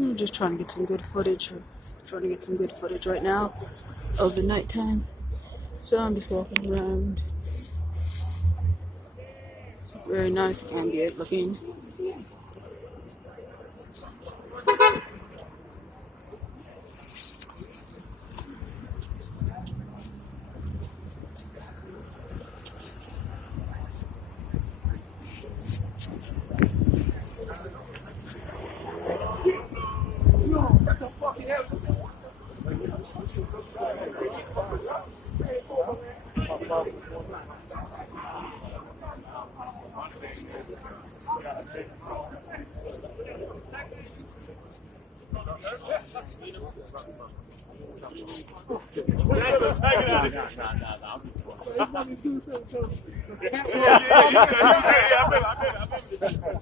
I'm just trying to get some good footage. Trying to get some good footage right now of the nighttime. So I'm just walking around. It's very nice ambient looking.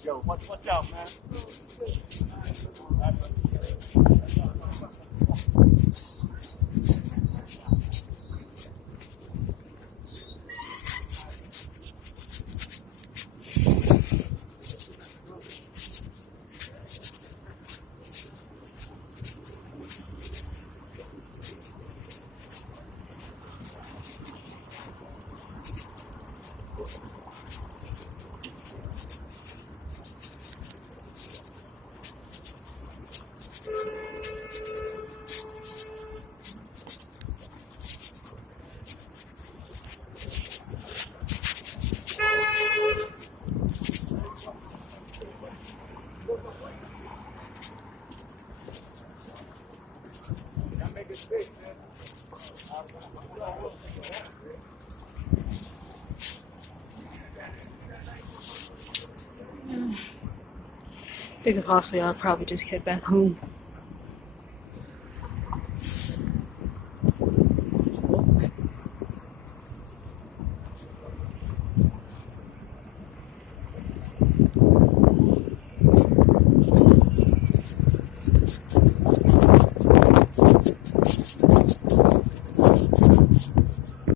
Yo, watch out, man. I think if possible, I'll probably just head back home.